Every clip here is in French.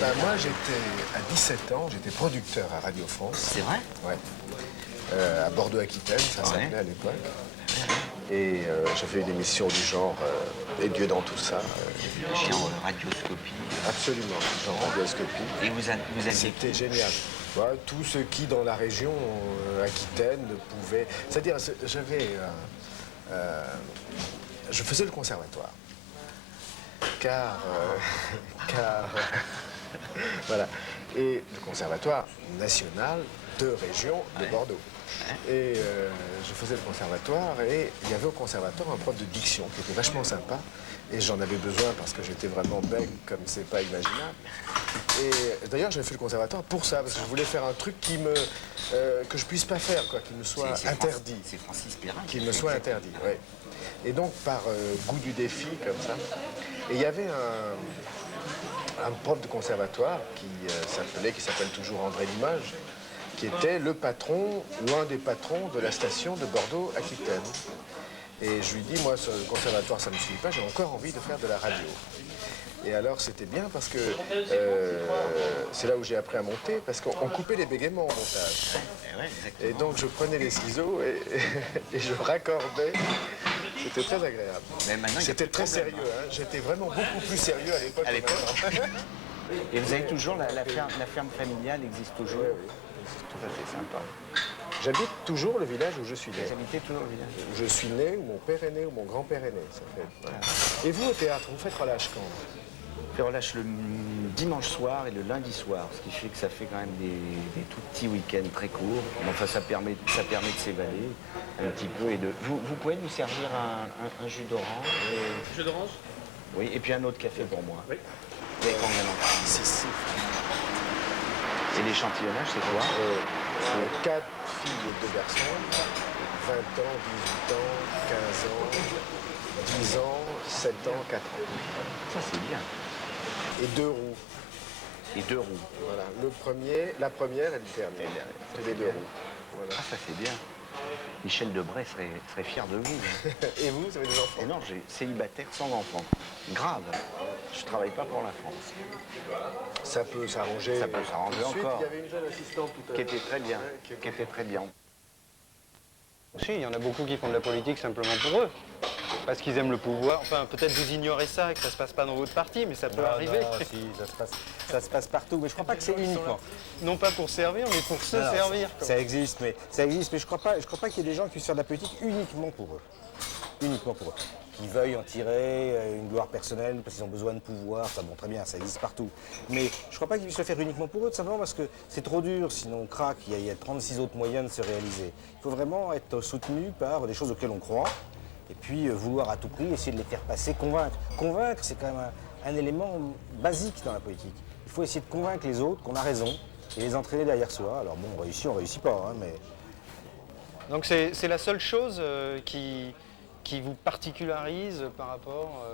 Moi, à 17 ans, j'étais producteur à Radio France. C'est vrai? Ouais. À Bordeaux-Aquitaine, ça s'appelait à l'époque. Et j'ai fait une émission du genre Et Dieu dans tout ça. Genre radioscopie. Absolument, genre radioscopie. Et vous aviez... C'était génial. Voilà, tous ceux qui, dans la région Aquitaine, pouvaient... C'est-à-dire, je faisais le conservatoire. Car voilà. Et le conservatoire national de région de Bordeaux. Et je faisais le conservatoire et il y avait au conservatoire un prof de diction qui était vachement sympa. Et j'en avais besoin parce que j'étais vraiment bègue comme c'est pas imaginable. Et d'ailleurs, j'avais fait le conservatoire pour ça, parce que je voulais faire un truc que je puisse pas faire, quoi, qui me soit interdit. C'est Francis Perrin. Qui me soit interdit, oui. Et donc, par goût du défi, comme ça. Et il y avait un prof de conservatoire qui s'appelle toujours André Limoges, qui était le patron ou un des patrons de la station de Bordeaux-Aquitaine. Et je lui dis, moi, le conservatoire, ça ne me suffit pas, j'ai encore envie de faire de la radio. Et alors, c'était bien parce que c'est là où j'ai appris à monter, parce qu'on coupait les bégaiements au montage. Et donc, je prenais les ciseaux et je raccordais. C'était très agréable. C'était très sérieux, hein. J'étais vraiment beaucoup plus sérieux à l'époque. Et vous avez toujours la ferme familiale existe toujours? Oui, oui. C'est tout à fait sympa. J'habite toujours le village où je suis né. Vous habitez toujours le village? Où je suis né, où mon père est né, où mon grand-père est né. Ça fait, voilà. Et vous, au théâtre, vous faites relâche quand? On fait relâche le dimanche soir et le lundi soir, ce qui fait que ça fait quand même des tout petits week-ends très courts. Enfin, ça permet de s'évader un petit peu. Vous pouvez nous servir un jus d'orange? Jus d'orange? Oui, et puis un autre café pour moi. Oui. Vous avez combien d'enfants? 6. Et l'échantillonnage, c'est quoi? C'est 4 filles et 2 garçons, 20 ans, 18 ans, 15 ans, 10 ans, 7 ans, 4 ans. Ça, c'est bien. Et 2 roues. Et 2 roues. Voilà, la première et le dernier. C'est les 2 roues. Voilà. Ah, ça, c'est bien. Michel Debray serait fier de vous. Et vous avez des enfants? Et non, j'ai célibataire sans enfants. Grave. Je travaille pas pour la France. Ça peut s'arranger. Ça peut s'arranger encore. Il y avait une jeune assistante tout à l'heure. Qui était très bien. Qui était très bien. Si, il y en a beaucoup qui font de la politique simplement pour eux. Parce qu'ils aiment le pouvoir. Enfin, peut-être vous ignorez ça, que ça se passe pas dans votre parti, mais ça peut arriver. Non, si, ça se passe partout. Mais je crois pas que c'est uniquement. Non pas pour servir, mais pour se Non, servir. Ça existe, mais je crois pas qu'il y ait des gens qui puissent faire de la politique uniquement pour eux. Uniquement pour eux. Qui veuillent en tirer une gloire personnelle parce qu'ils ont besoin de pouvoir, ça bon très bien, ça existe partout. Mais je crois pas qu'ils puissent le faire uniquement pour eux, tout simplement parce que c'est trop dur, sinon on craque, il y a 36 autres moyens de se réaliser. Il faut vraiment être soutenu par des choses auxquelles on croit, et puis vouloir à tout prix essayer de les faire passer, convaincre. Convaincre, c'est quand même un élément basique dans la politique. Il faut essayer de convaincre les autres qu'on a raison et les entraîner derrière soi. Alors bon, on réussit pas, hein, mais... Donc c'est la seule chose qui vous particularise par rapport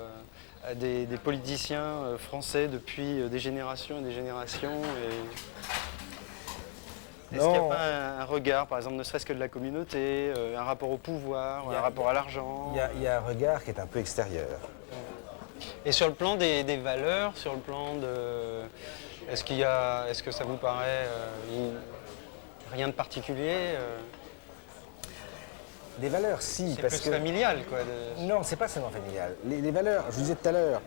à des politiciens français depuis des générations et des générations Est-ce qu'il n'y a pas un regard, par exemple, ne serait-ce que de la communauté, un rapport au pouvoir, un rapport à l'argent? Il y a un regard qui est un peu extérieur. Et sur le plan des valeurs, sur le plan de... Est-ce que ça vous paraît rien de particulier Des valeurs, si, C'est parce plus que... familial, quoi. Non, c'est pas seulement familial. Les valeurs, je vous disais tout à l'heure,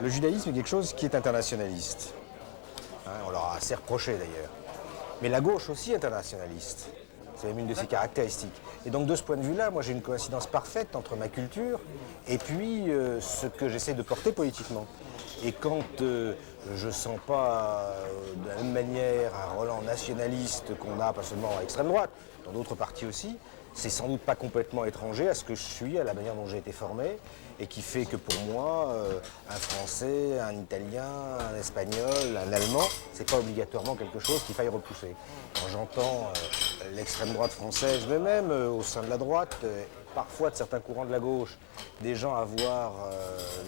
le judaïsme est quelque chose qui est internationaliste. Hein, on leur a assez reproché d'ailleurs. Mais la gauche aussi est internationaliste. C'est même une de ses caractéristiques. Et donc de ce point de vue-là, moi j'ai une coïncidence parfaite entre ma culture et puis ce que j'essaie de porter politiquement. Et quand je sens pas de la même manière un Roland nationaliste qu'on a pas seulement à l'extrême droite, dans d'autres partis aussi, c'est sans doute pas complètement étranger à ce que je suis, à la manière dont j'ai été formé, et qui fait que pour moi, un Français, un Italien, un Espagnol, un Allemand, c'est pas obligatoirement quelque chose qu'il faille repousser. Quand j'entends l'extrême droite française, mais même au sein de la droite, parfois de certains courants de la gauche, des gens avoir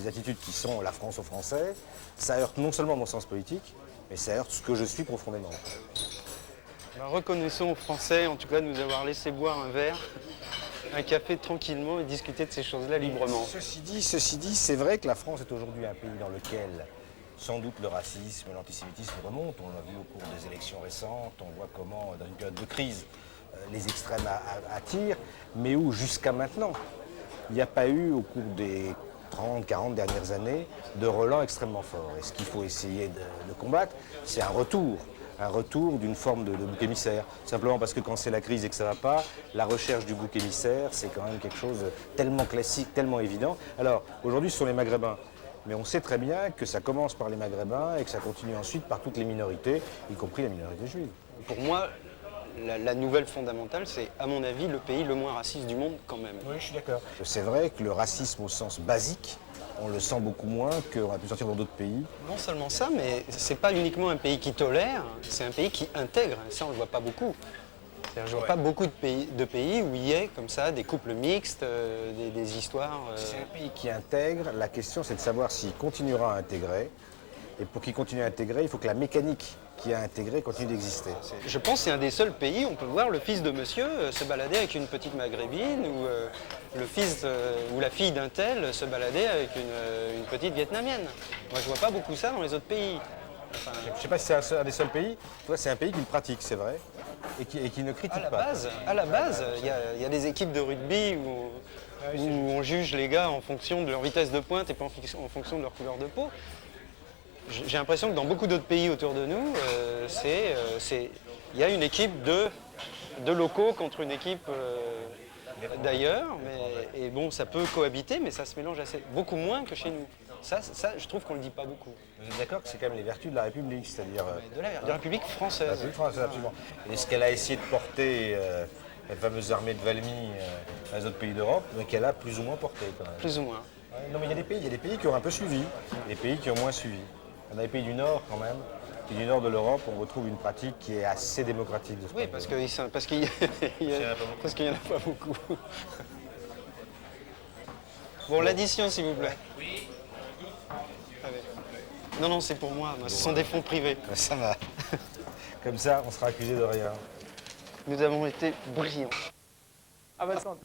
des attitudes qui sont la France aux Français, ça heurte non seulement mon sens politique, mais ça heurte ce que je suis profondément. Ben, reconnaissons aux Français, en tout cas, de nous avoir laissé boire un verre, un café tranquillement et discuter de ces choses-là librement. Ceci dit, c'est vrai que la France est aujourd'hui un pays dans lequel sans doute le racisme, l'antisémitisme remontent. On l'a vu au cours des élections récentes. On voit comment, dans une période de crise, les extrêmes attirent, mais où jusqu'à maintenant, il n'y a pas eu, au cours des 30, 40 dernières années, de relents extrêmement forts. Et ce qu'il faut essayer de combattre, c'est un retour d'une forme de bouc émissaire. Simplement parce que quand c'est la crise et que ça ne va pas, la recherche du bouc émissaire, c'est quand même quelque chose de tellement classique, tellement évident. Alors, aujourd'hui, ce sont les Maghrébins. Mais on sait très bien que ça commence par les Maghrébins et que ça continue ensuite par toutes les minorités, y compris la minorité juive. Pour moi, la nouvelle fondamentale, c'est, à mon avis, le pays le moins raciste du monde quand même. Oui, je suis d'accord. C'est vrai que le racisme au sens basique, on le sent beaucoup moins qu'on a pu sentir dans d'autres pays. Non seulement ça, mais c'est pas uniquement un pays qui tolère, c'est un pays qui intègre. Ça, on le voit pas beaucoup. C'est-à-dire, je vois pas beaucoup de pays où il y ait comme ça des couples mixtes, des histoires. C'est un pays qui intègre. La question, c'est de savoir s'il continuera à intégrer. Et pour qu'il continue à intégrer, il faut que la mécanique qui a intégré continue d'exister. Je pense que c'est un des seuls pays où on peut voir le fils de monsieur se balader avec une petite maghrébine ou le fils ou la fille d'un tel se balader avec une petite vietnamienne. Moi, je vois pas beaucoup ça dans les autres pays. Enfin, Je ne sais pas si c'est un des seuls pays. Tu vois, c'est un pays qui le pratique, c'est vrai, et qui ne critique pas. à la base, il y a des équipes de rugby où on juge les gars en fonction de leur vitesse de pointe et pas en fonction de leur couleur de peau. J'ai l'impression que dans beaucoup d'autres pays autour de nous, il y a une équipe de locaux contre une équipe d'ailleurs. Et bon, ça peut cohabiter, mais ça se mélange beaucoup moins que chez nous. Ça, je trouve qu'on ne le dit pas beaucoup. Vous êtes d'accord que c'est quand même les vertus de la République, c'est-à-dire De la République la française. République française, absolument. Et ce qu'elle a essayé de porter, la fameuse armée de Valmy dans les autres pays d'Europe, mais qu'elle a plus ou moins porté quand même. Plus ou moins. Ouais, non, mais il y a des pays qui ont un peu suivi, des pays qui ont moins suivi. Dans les pays du Nord, quand même, les pays du Nord de l'Europe, on retrouve une pratique qui est assez démocratique de ce Oui, point de parce vue. qu'il n'y en a pas beaucoup. Bon, l'addition, s'il vous plaît. Oui. Non, c'est pour moi. Ce sont des fonds privés. Ça va. Comme ça, on sera accusé de rien. Nous avons été brillants. Ah bah attends.